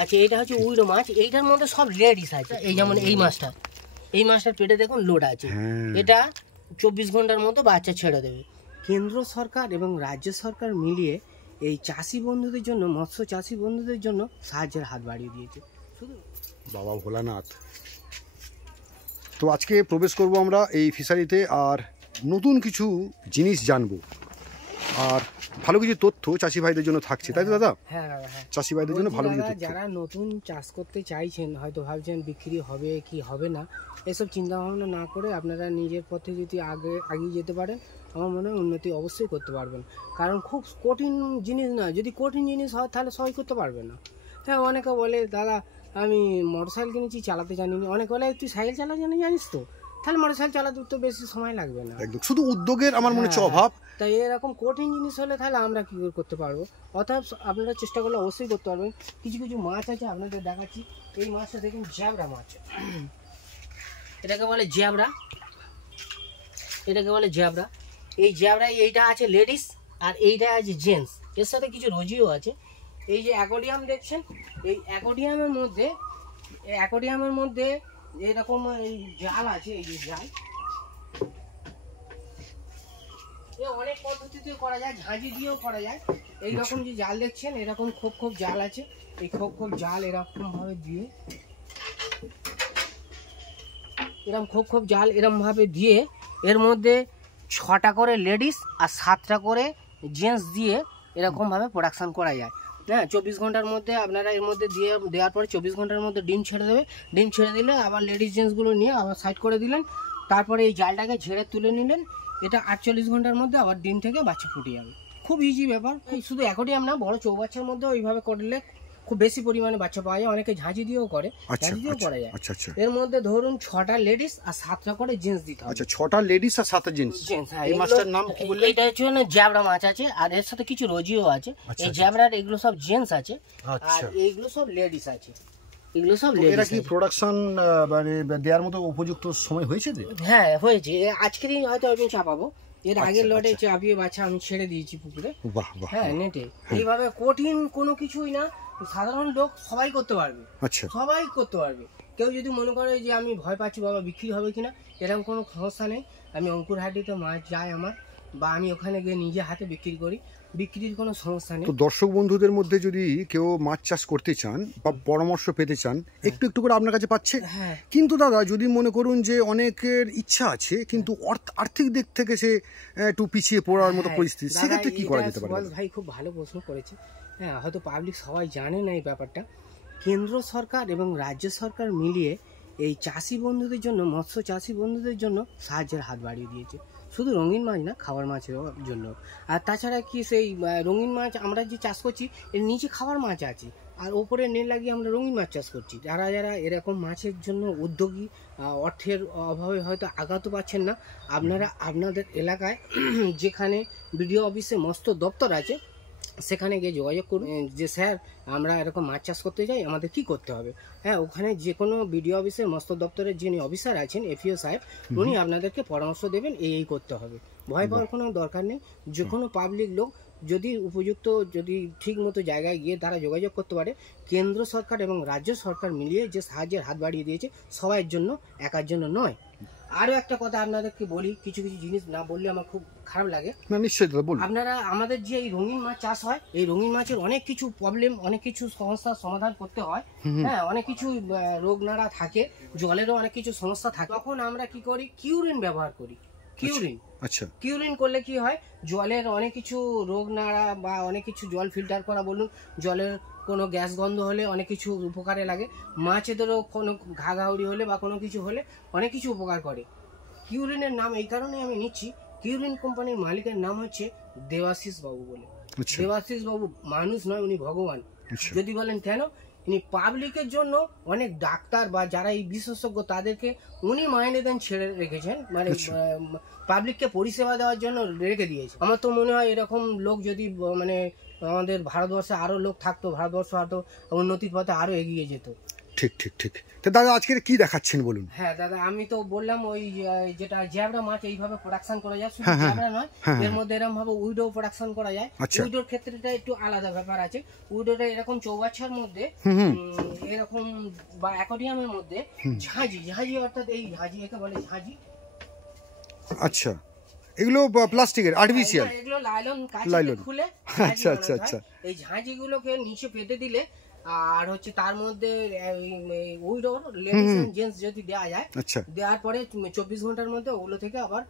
আচ্ছা এটা হচ্ছে উইরো মাছ, এইটার মধ্যে সব লেডিস আছে। এই যেমন এই মাছটার পেটে দেখুন লোড আছে, এটা 24 ঘন্টার মধ্যে বাচ্চা ছেড়ে দেবে। কেন্দ্র সরকার এবং রাজ্য সরকার মিলিয়ে এই চাষি বন্ধুদের জন্য, মৎস্য চাষি বন্ধুদের জন্য সাহায্যের হাত বাড়িয়ে দিয়েছে শুধু বাবা ভোলানাথ। তো আজকে প্রবেশ করব আমরা এই ফিশারিতে, আর নতুন কিছু জিনিস জানবো, আর ভালো কিছু তথ্য চাষি ভাইদের জন্য থাকছে, তাই তো দাদা? হ্যাঁ দাদা, হ্যাঁ। চাষি ভাইদের জন্য ভালো কিছু তথ্য। যারা নতুন চাষ করতে চাইছেন, হয়তো ভাবছেন বিক্রি হবে কি হবে না, এসব চিন্তা ভাবনা না করে আপনারা নিজের পথে যদি এগিয়ে যেতে পারেন, আমার মনে হয় উন্নতি অবশ্যই করতে পারবেন। কারণ খুব কঠিন জিনিস না, যদি কঠিন জিনিস হয় তাহলে সবাই করতে পারবে না। হ্যাঁ, অনেকে বলে দাদা আমি মোটরসাইকেল কিনেছি, চালাতে জানি না। অনেকে বলে তুই সাইকেল চালাতে জানিস তো, তাহলে মোটরসাইকেল চালাতে তো বেশি সময় লাগবে না। একদম, শুধু উদ্যোগের আমার মনে হচ্ছে অভাব। তাই এরকম কঠিন জিনিস হলে তাহলে আমরা কি করে করতে পারবো? অর্থাৎ আপনারা চেষ্টা করলে অবশ্যই করতে পারবেন। কিছু কিছু মাছ আছে আপনাদের দেখাচ্ছি। এই মাছটা দেখুন জ্যাবরা মাছ, এটাকে বলে জ্যাবরা, এটাকে বলে জ্যাবরা। এই জ্যাবরা এইটা আছে লেডিস আর এইটা আছে জেন্টস, এর সাথে কিছু রোজিও আছে। এই যে অ্যাকোয়ারিয়াম দেখছেন, এই অ্যাকোয়ারিয়ামের মধ্যে এরকম এই জাল আছে, এই যে জাল অনেক পদ্ধতিতে করা যায়, ঝাঁঝি দিয়েও করা যায়। এইরকম যে জাল দেখছেন, এরকম খোপ জাল আছে। এই খোপ জাল এরকম ভাবে দিয়ে, এর মধ্যে 6টা করে লেডিস আর 7টা করে জেন্টস দিয়ে এরকম ভাবে প্রোডাকশন করা যায়। হ্যাঁ, 24 ঘন্টার মধ্যে আপনারা এর মধ্যে দেওয়ার পরে 24 ঘন্টার মধ্যে ডিম ছেড়ে দেবে। ডিম ছেড়ে দিলে আবার লেডিস জেন্টসগুলো নিয়ে আবার সাইড করে দিলেন, তারপরে এই জালটাকে ঝেড়ে তুলে নিলেন। এটা 48 ঘন্টার মধ্যে আবার ডিম থেকে বাচ্চা ফুটে যাবে। খুব ইজি ব্যাপার। শুধু অ্যাকোয়ারিয়াম না, বড় চৌবাচ্চার মধ্যে ওইভাবে করলে খুব বেশি পরিমাণে বাচ্চা পাওয়া যায়। অনেকে ঝাঁঝি দিয়েও করে, ঝাঁঝি দিয়েও করা যায়। এর মধ্যে ধরুন 6টা লেডিস আর 7টা করে জেন্টস দিতে হবে। আচ্ছা, 6টা লেডিস আর 7টা জেন্টস। এই মাছটার নাম কি বললেন? এটা হচ্ছে না জ্যাবরা মাছ আছে, আর এর সাথে কিছু রোজিও আছে। এই জ্যাবরার এগুলো সব জেন্টস আছে, আর এইগুলো সব লেডিস আছে। এগুলো সব লেডিস। এরা কি প্রোডাকশন মানে দেওয়ার মতো উপযুক্ত সময় হয়েছে? হ্যাঁ হয়েছে, আজকেরই হয়তো আমি চাপাবো। এর আগের লটে চাপিয়ে বাচ্চা আমি ছেড়ে দিয়েছি পুকুরে, হ্যাঁ নেটে। এইভাবে কঠিন কোনো কিছুই না, সাধারণ লোক সবাই করতে পারবে। আচ্ছা, সবাই করতে পারবে। কেউ যদি মনে করে যে আমি ভয় পাচ্ছি বাবা বিক্রি হবে কিনা, এরকম কোনো সমস্যা নেই। আমি অঙ্কুরহাটিতে মাছ যায় আমার, বা আমি ওখানে গিয়ে নিজে হাতে বিক্রি করি, বিক্রির কোনো সমস্যা নেই। তো দর্শক বন্ধুদের মধ্যে যদি কেউ মাছ চাষ করতে চান বা পরামর্শ পেতে চান, একটু একটু করে আপনার কাছে পাচ্ছে। কিন্তু দাদা যদি মনে করুন যে অনেকের ইচ্ছা আছে কিন্তু আর্থিক দিক থেকে সে একটু পিছিয়ে পড়ার মতো পরিস্থিতি, সেক্ষেত্রে কি করা যেতে পারে? ভাই খুব ভালো প্রশ্ন করেছে। হ্যাঁ, হয়তো পাবলিক সবাই জানে না এই ব্যাপারটা। কেন্দ্র সরকার এবং রাজ্য সরকার মিলিয়ে এই চাষি বন্ধুদের জন্য, মৎস্য চাষি বন্ধুদের জন্য সাহায্যের হাত বাড়িয়ে দিয়েছে। শুধু রঙিন মাছ না, খাবার মাছের জন্য। আর তাছাড়া কি সেই রঙিন মাছ আমরা যে চাষ করছি, এর নিচে খাবার মাছ আছে, আর ওপরে নেট লাগিয়ে আমরা রঙিন মাছ চাষ করছি। যারা যারা এরকম মাছের জন্য উদ্যোগী, অর্থের অভাবে হয়তো আগাতে পারছেন না, আপনারা আপনাদের এলাকায় যেখানে বিডিও অফিসে মৎস্য দপ্তর আছে, সেখানে গিয়ে যোগাযোগ করুন যে স্যার আমরা এরকম মাছ চাষ করতে চাই, আমাদের কি করতে হবে। হ্যাঁ, ওখানে যে কোনো বিডিও অফিসের মৎস্য দপ্তরের যিনি অফিসার আছেন, এফিও সাহেব, উনি আপনাদেরকে পরামর্শ দেবেন এই করতে হবে। ভয় পাওয়ার কোনো দরকার নেই। যে কোনো পাবলিক লোক যদি উপযুক্ত, যদি ঠিক মতো জায়গায় গিয়ে তারা যোগাযোগ করতে পারে, কেন্দ্র সরকার এবং রাজ্য সরকার মিলিয়ে যে সাহায্যের হাত বাড়িয়ে দিয়েছে, সবাইয়ের জন্য, একার জন্য নয়। আরো একটা কথা আপনাদেরকে বলি, কিছু কিছু জিনিস না বললে আমার খুব খারাপ লাগে। না, নিশ্চয়ই দাদা বলুন। আপনারা আমাদের যে এই রঙিন মাছ চাষ হয়, এই রঙিন মাছের অনেক কিছু প্রবলেম, অনেক কিছু সমস্যার সমাধান করতে হয়। হ্যাঁ, অনেক কিছু রোগ নাড়া থাকে, জলেরও অনেক কিছু সমস্যা থাকে। তখন আমরা কি করি, কিউরিন ব্যবহার করি। কিউরিন, আচ্ছা, কিউরিন করলে কি হয়, জলের অনেক কিছু রোগ নাড়া বা অনেক কিছু জল ফিল্টার করা বলুন, জলের কোনো গ্যাস গন্ধ হলে অনেক কিছু উপকারে লাগে। মাছেদেরও কোনো ঘাঘাউড়ি হলে বা কোনো কিছু হলে অনেক কিছু উপকার করে। কিউরিনের নাম এই কারণে আমি নিচ্ছি, কিউরিন কোম্পানির মালিকের নাম হচ্ছে দেবাশিস বাবু বলে। দেবাশিস বাবু মানুষ নয়, উনি ভগবান। যদি বলেন কেন, ইনি পাবলিকের জন্য অনেক ডাক্তার বা যারা এই বিশেষজ্ঞ তাদেরকে উনি মাইনে দেন ছেড়ে রেখেছেন, মানে পাবলিককে পরিষেবা দেওয়ার জন্য রেখে দিয়েছে। আমার তো মনে হয় এরকম লোক যদি মানে আমাদের ভারতবর্ষে আরো লোক থাকতো, ভারতবর্ষ হয়তো উন্নতির পথে আরো এগিয়ে যেত। ঠিক ঠিক ঠিক। তো দাদা আজকে কি দেখাচ্ছেন বলুন? হ্যাঁ দাদা, আমি তো বললাম ওই যেটা জ্যাবরা মাছ এইভাবে প্রোডাকশন করা যায়, শুধু জ্যাবরা নয়, এর মধ্যে এরকম ভাবে উইডো প্রোডাকশন করা যায়। উইডোর ক্ষেত্রেটা একটু আলাদা ব্যাপার আছে। উইডোটা এরকম চৌবাচ্চার মধ্যে এরকম বা অ্যাকোয়ারিয়ামের মধ্যে ঝাঁঝি, ঝাঁঝি অর্থাৎ এই ঝাঁঝি একে বলে ঝাঁঝি। আচ্ছা, এগুলো প্লাস্টিকের আর্টিফিশিয়াল, এগুলো লাইলন কাঁচে খুলে। আচ্ছা আচ্ছা আচ্ছা। এই ঝাঁঝিগুলোকে নিচে পেতে দিলে আর হচ্ছে তার মধ্যে উইডোর লেডিস এন্ড জেন্টস যদি দেওয়া যায়, দেওয়ার পরে 24 ঘন্টার মধ্যে ওগুলো থেকে আবার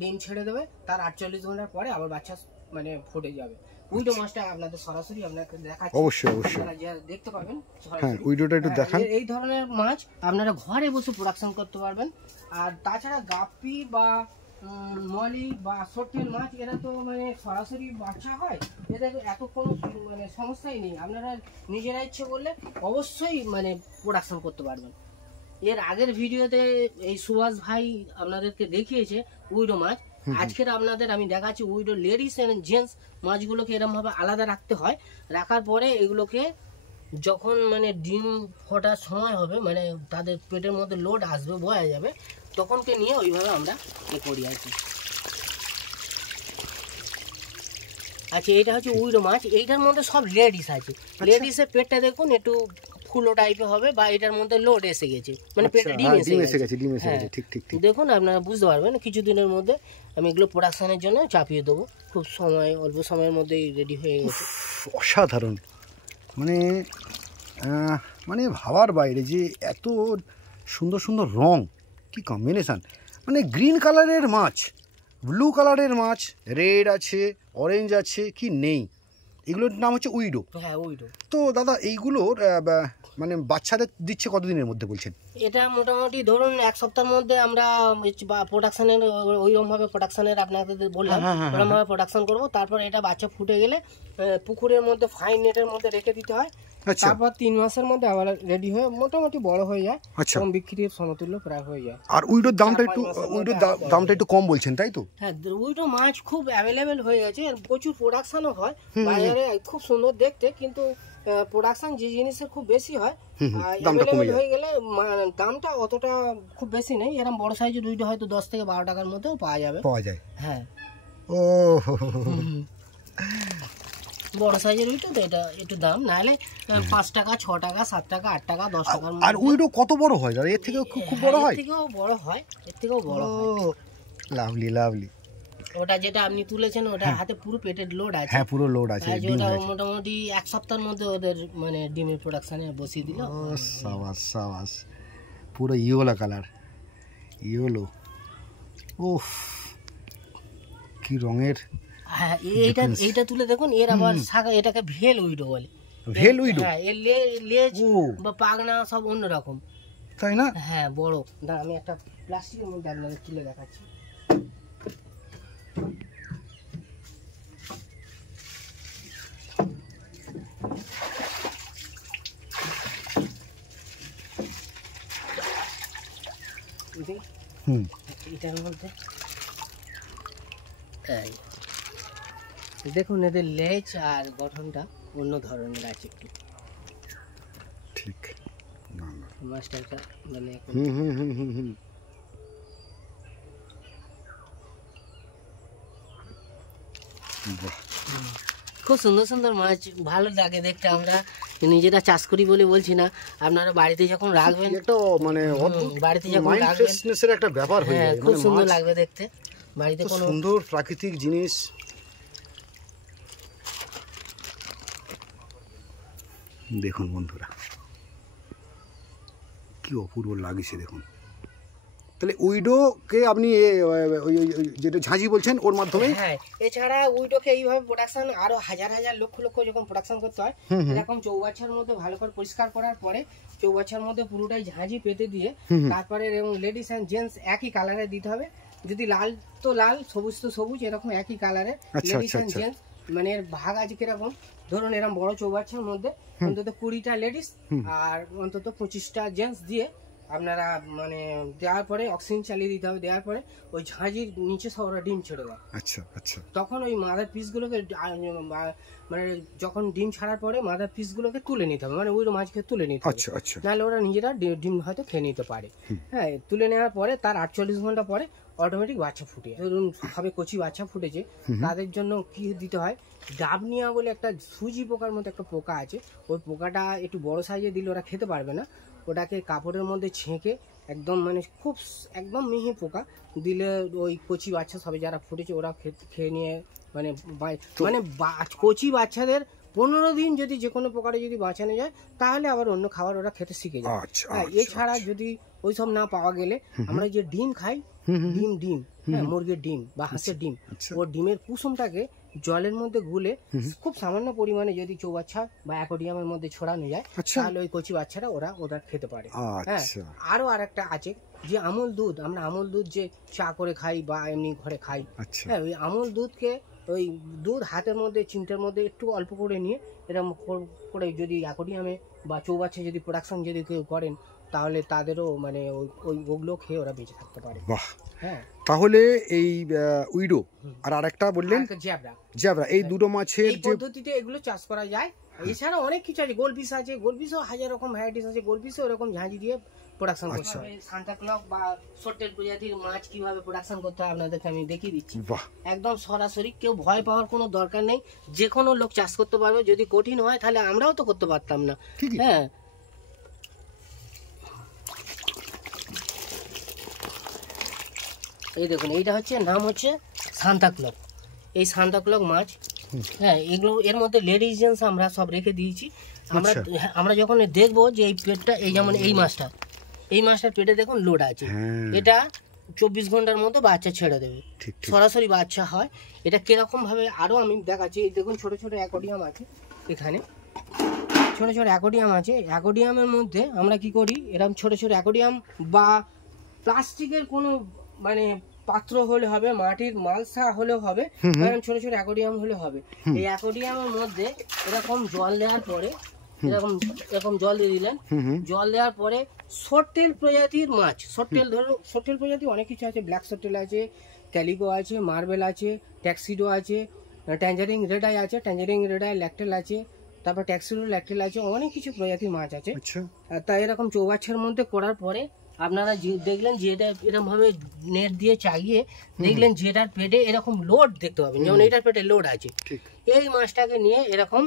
ডিম ছেড়ে দেবে, তার 48 ঘন্টার পরে আবার বাচ্চা মানে ফুটে যাবে। উইডো মাছটা আপনাদের সরাসরি আপনাকে দেখাচ্ছি, অবশ্যই অবশ্যই দেখতে পাবেন। হ্যাঁ, উইডোটা একটু দেখান। এই ধরনের মাছ আপনারা ঘরে বসে প্রোডাকশন করতে পারবেন। আর তাছাড়া গাপ্পি বা মলি বা সর্টেল মাছ, এরা তো মানে সরাসরি বাচ্চা হয়, এদের এত কোনো মানে সমস্যাই নেই। আপনারা নিজেরা ইচ্ছে করলে অবশ্যই মানে প্রোডাকশন করতে পারবেন। এর আগের ভিডিওতে এই সুভাষ ভাই আপনাদেরকে দেখিয়েছে উইডো মাছ। আজকের আপনাদের আমি দেখাচ্ছি উইডো লেডিস এন্ড জেন্টস মাছগুলোকে এরকম ভাবে আলাদা রাখতে হয়। রাখার পরে এগুলোকে যখন মানে ডিম ফোটার সময় হবে, মানে তাদের পেটের মধ্যে লোড আসবে, বয়া যাবে, তখনকে নিয়ে ওইভাবে আমরা এ করি আর কি। আচ্ছা, এটা হচ্ছে উইডো মাছ। এইটার মধ্যে সব লেডিস আছে। লেডিসের পেটটা দেখুন একটু ফুলো টাইপের হবে, বা এটার মধ্যে লোড এসে গেছে, মানে পেটে ডিম এসে গেছে। ঠিক ঠিক দেখুন, আপনারা বুঝতে পারবেন। কিছুদিনের মধ্যে আমি এগুলো প্রোডাকশনের জন্য চাপিয়ে দেবো, খুব অল্প সময়ের মধ্যেই রেডি হয়ে গেছে। অসাধারণ, মানে মানে ভাবার বাইরে যে এত সুন্দর সুন্দর রং, কি কম্বিনেশান। মানে গ্রিন কালারের মাছ, ব্লু কালারের মাছ, রেড আছে, অরেঞ্জ আছে, কি নেই। এগুলোর নাম হচ্ছে উইডো। হ্যাঁ, উইডো। তো দাদা এইগুলোর মানে বাচ্চাদের দিচ্ছে কতদিনের মধ্যে বলছেন? এটা মোটামুটি ধরুন 1 সপ্তাহের মধ্যে আমরা প্রোডাকশনের ওইরকমভাবে প্রোডাকশনের আপনাদের বললাম, ওরকমভাবে প্রোডাকশন করবো। তারপর এটা বাচ্চা ফুটে গেলে পুকুরের মধ্যে ফাইন নেটের মধ্যে রেখে দিতে হয়। তারপর 3 মাসের মধ্যে আবার রেডি হয়ে মোটামুটি বড় হয়ে যায়, এবং বিক্রির সমতুল্য প্রায় হয়ে যায়। আর উইডোর দামটা একটু কম বলছেন, তাই তো? হ্যাঁ, উইডো মাছ খুব অ্যাভেলেবেল হয়ে গেছে, প্রচুর প্রোডাকশনও হয় বাজারে, খুব সুন্দর দেখতে। কিন্তু প্রোডাকশন যে জিনিসের খুব বেশি হয়, অ্যাভেলেবেল হয়ে গেলে দামটা অতটা খুব বেশি নেই। এরকম বড় সাইজের উইডো হয়তো 10 থেকে 12 টাকার মধ্যেও পাওয়া যায়। হ্যাঁ, ও বড় সাইজের উইডো তো এটা একটু দাম, নাহলে 5 টাকা, 6 টাকা, 7 টাকা, 8 টাকা, 10 টাকার। আর উইডো কত বড় হয় দাদা? এর থেকেও খুব বড় হয়? এর থেকেও বড় হয়, এর থেকেও বড় হয়। Lovely lovely. ওটা যেটা আপনি তুলেছেন, ওটা হাতে পুরো পেটের লোড আছে। হ্যাঁ, পুরো লোড আছে। ওটা মোটামুটি 1 সপ্তাহের মধ্যে ওদের মানে ডিমের প্রোডাকশনে বসিয়ে দিল। ও সাবাস সাবাস, পুরো ইয়েলো কালার, ইয়েলো। উফ, কি রঙের। হ্যাঁ, এইটা তুলে দেখুন। এর আবার শাখা, এটাকে ভেল উইডো বলে। ভেল উইডো? হ্যাঁ, এর লেজ বা পাগনা সব অন্যরকম, তাই না? হ্যাঁ, বড়। আমি একটা প্লাস্টিকের মধ্যে আপনাদের তুলে দেখাচ্ছি। এটার মধ্যে দেখুন, এদের লেজ আর গঠনটা অন্য ধরনের আছে একটু। ঠিক, মাছটা মানে খুব সুন্দর সুন্দর মাছ, ভালো লাগে দেখতে। আমরা নিজেরা চাষ করি বলে বলছি না, আপনারা বাড়িতে যখন রাখবেন, মানে বাড়িতে যখন রাখবেন একটা ব্যাপার হয়ে যায়, খুব সুন্দর লাগবে দেখতে। বাড়িতে কোনো সুন্দর প্রাকৃতিক জিনিস। দেখুন বন্ধুরা, কি অপূর্ব লাগছে দেখুন। তাহলে উইডোকে আপনি যেটা ঝাঁঝি বলছেন ওর মাধ্যমে? হ্যাঁ, এছাড়া উইডোকে এইভাবে প্রোডাকশন আরো হাজার হাজার লক্ষ লক্ষ যখন প্রোডাকশন করতে হয়, এরকম চৌবাচ্চার মধ্যে ভালো করে পরিষ্কার করার পরে চৌবাচ্চার মধ্যে পুরোটাই ঝাঁঝি পেতে দিয়ে, তারপরে লেডিস এন্ড জেন্টস একই কালারে দিতে হবে। যদি লাল তো লাল, সবুজ তো সবুজ, এরকম একই কালারে লেডিস এন্ড জেন্টস। মানে এর ভাগ আছে কিরকম, ধরুন এরকম বড় চৌবাচ্চার মধ্যে অন্তত 20টা লেডিস আর অন্তত 25টা জেন্টস দিয়ে আপনারা মানে দেওয়ার পরে অক্সিজেন চালিয়ে দিতে হবে, দেওয়ার পরে ওই ঝাঁঝির নিচে সব ওরা ডিম ছেড়ে দেয়। আচ্ছা আচ্ছা। তখন ওই মাদার পিসগুলোকে মানে যখন ডিম ছাড়ার পরে মাদার পিসগুলোকে তুলে নিতে হবে, মানে ওই মাছকে তুলে নিতে হবে। আচ্ছা আচ্ছা। নাহলে ওরা নিজেরা ডিম হয়তো খেয়ে নিতে পারে। হ্যাঁ, তুলে নেওয়ার পরে তার 48 ঘন্টা পরে অটোমেটিক বাচ্চা ফুটে। ধরুন সবে কচি বাচ্চা ফুটেছে, তাদের জন্য কি দিতে হয়, ডাবনিয়া বলে একটা সুজি পোকার মতো একটা পোকা আছে। ওই পোকাটা একটু বড় সাইজে দিলে ওরা খেতে পারবে না, ওটাকে কাপড়ের মধ্যে ছেঁকে একদম মানে খুব একদম মিহি পোকা দিলে ওই কচি বাচ্চা সবে যারা ফুটেছে ওরা খেয়ে নিয়ে মানে মানে কচি বাচ্চাদের 15 দিন যদি যে কোনো প্রকারে যদি বাঁচানো যায় তাহলে আবার অন্য খাবার ওরা খেতে শিখে যায়। এছাড়া যদি ওইসব না পাওয়া গেলে আমরা যে ডিম খাই, ডিম হ্যাঁ, মুরগির ডিম বা হাঁসের ডিম, ওর ডিমের কুসুমটাকে জলের মধ্যে গুলে খুব সামান্য পরিমাণে যদি চৌবাচ্চা বা অ্যাকোয়ারিয়ামের মধ্যে ছড়ানো যায় তাহলে ওই কচি বাচ্চারা ওরা খেতে পারে। হ্যাঁ, আরো আরেকটা আছে যে আমুল দুধ, আমরা আমুল দুধ যে চা করে খাই বা এমনি ঘরে খাই, হ্যাঁ, ওই আমুল দুধকে ওই দুধ হাতের মধ্যে চিমটের মধ্যে একটু অল্প করে নিয়ে এরকম করে যদি অ্যাকোয়ারিয়ামে বা চৌবাচ্চা যদি প্রোডাকশন যদি কেউ করেন তাহলে তাদেরও মানে ওগুলো খেয়ে ওরা বেঁচে থাকতে পারে। বাহ। হ্যাঁ, তাহলে এই উইডো আর আরেকটা বললেন জ্যাবরা, এই দুটো মাছের যে পদ্ধতিতে এগুলো চাষ করা যায়। এছাড়া অনেক কিছু আছে, গোলফিশ আছে, গোলফিশও হাজার রকম ভ্যারাইটিস আছে, গোলফিশও এরকম ঝাঁঝি দিয়ে প্রোডাকশন করতে হবে। সান্তা ক্লক বা সোট্টেল প্রজাতির মাছ কিভাবে প্রোডাকশন করতে হয় আপনাদেরকে আমি দেখিয়ে দিচ্ছি। একদম সরাসরি, কেউ ভয় পাওয়ার কোনো দরকার নেই, যে কোনো লোক চাষ করতে পারবে। যদি কঠিন হয় তাহলে আমরাও তো করতে পারতাম না। হ্যাঁ, এই দেখুন, এইটা হচ্ছে নাম হচ্ছে সান্তা ক্লক। এই সান্তা ক্লক মাছ, হ্যাঁ, এগুলো এর মধ্যে লেডিস জেন্টস আমরা সব রেখে দিয়েছি। আমরা যখন দেখবো যে এই পেটটা, এই যেমন এই মাছটার পেটে দেখুন লোড আছে, এটা 24 ঘন্টার মধ্যে বাচ্চা ছেড়ে দেবে, সরাসরি বাচ্চা হয়। এটা কিরকম ভাবে আরো আমি দেখাচ্ছি। দেখুন ছোট ছোট অ্যাকোয়ারিয়াম আছে, এখানে ছোট ছোট অ্যাকোয়ারিয়াম আছে। অ্যাকোয়ারিয়ামের মধ্যে আমরা কি করি, এরকম ছোট ছোট অ্যাকোয়ারিয়াম বা প্লাস্টিকের কোনো মানে পাত্র হলে হবে, মাটির মালসা হলেও হবে, কারণ ছোট ছোট অ্যাকোয়ারিয়াম হলে হবে। এই অ্যাকোয়ারিয়ামের মধ্যে এরকম জল দেওয়ার পরে এরকম জল দিয়ে দিলেন, জল দেওয়ার পরে সোট্টেল প্রজাতির মাছ, সোট্টেল ধরুন সোট্টেল প্রজাতি অনেক কিছু আছে, ব্ল্যাক সোট্টেল আছে, ক্যালিকো আছে, মার্বেল আছে, ট্যাক্সিডো আছে, ট্যাঞ্জারিং রেড আই আছে, ট্যাঞ্জারিং রেড আই ল্যাকটেল আছে, তারপর ট্যাক্সিডো ল্যাকটেল আছে, অনেক কিছু প্রজাতির মাছ আছে। তা এরকম চৌবাচ্চার মধ্যে করার পরে আপনারা দেখলেন যে এটা এরকম ভাবে নেট দিয়ে চাগিয়ে দেখলেন যে এটার পেটে এরকম লোড দেখতে পাবেন, যেমন এটার পেটে লোড আছে। এই মাছটাকে নিয়ে এরকম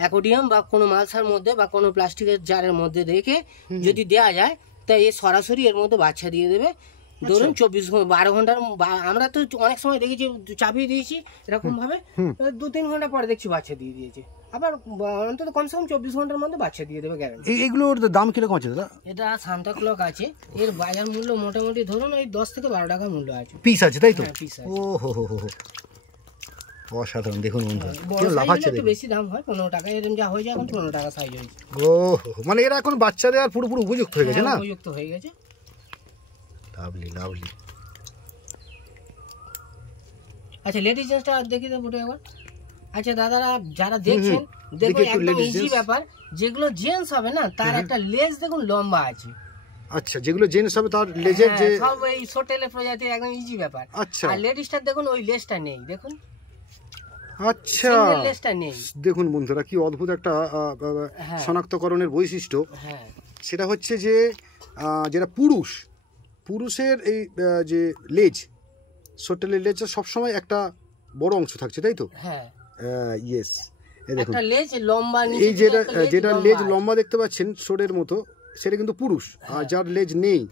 অ্যাকোয়ারিয়াম বা কোনো মালসার মধ্যে বা কোনো প্লাস্টিকের জারের মধ্যে রেখে যদি দেওয়া যায় তাই এ সরাসরি এর মধ্যে বাচ্চা দিয়ে দেবে। ধরুন 12 ঘন্টার, আমরা তো অনেক সময় দেখেছি চাপিয়ে দিয়েছি এরকম ভাবে, 2-3 ঘন্টা পরে দেখছি বাচ্চা দিয়ে দিয়েছে, আবার অন্তত কমসে কম 24 ঘন্টার মধ্যে বাচ্চা দিয়ে দেবে গ্যারান্টি। এগুলোর দাম কিরকম আছে দাদা? এটা সান্তা ক্লক আছে, এর বাজার মূল্য মোটামুটি ধরুন ওই 10 থেকে 12 টাকা মূল্য আছে, পিস আছে তাই তো? ও হো হো হো, অসাধারণ। দেখুন একটু বেশি দাম হয়, 15 টাকা, এরকম যা হয়ে যায় এখন 15 টাকা সাইজ হয়েছে। ও মানে এরা এখন বাচ্চা দেওয়ার পুরোপুরি উপযুক্ত হয়ে গেছে না? উপযুক্ত হয়ে গেছে। Lovely lovely. আচ্ছা, লেডিস জেন্টসটা দেখি তো ফুটে একবার। আচ্ছা দাদারা যারা দেখছেন দেখুন, একদম ইজি ব্যাপার। যেগুলো জেন্টস হবে না তার একটা লেজ দেখুন লম্বা আছে। আচ্ছা, যেগুলো জেন্টস হবে তার লেজের যে সব এই সোটেলে প্রজাতির একদম ইজি ব্যাপার। আচ্ছা, আর লেডিসটা দেখুন ওই লেজটা নেই, দেখুন। আচ্ছা, লেজটা নেই। দেখুন বন্ধুরা, কি অদ্ভুত একটা শনাক্তকরণের বৈশিষ্ট্য। সেটা হচ্ছে যে যেটা পুরুষের এই যে লেজ, সোটেলের লেজটা সবসময় একটা বড় অংশ থাকছে, তাই তো? হ্যাঁ, ইয়েস। একটা লেজ লম্বা, এই যেটা লেজ লম্বা দেখতে পাচ্ছেন সোটের মতো, সেটা কিন্তু পুরুষ। আর যার লেজ নেই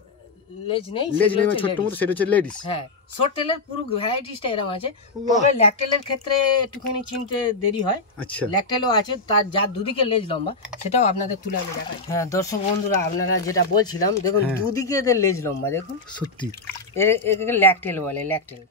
ছোট্ট মতো, সেটা হচ্ছে লেডিস। হ্যাঁ, সোটেলের পুরো ভ্যারাইটিসটা এরকম আছে। তবে ল্যাকটেলের ক্ষেত্রে একটুখানি চিনতে দেরি হয়। আচ্ছা, ল্যাকটেলও আছে, তার যার দুদিকে লেজ লম্বা, সেটাও আপনাদের তুলে আমি দেখাই। হ্যাঁ দর্শক বন্ধুরা, আপনারা যেটা বলছিলাম দেখুন, দুদিকে এদের লেজ লম্বা দেখুন, সত্যি একে ল্যাকটেল বলে, ল্যাকটেল।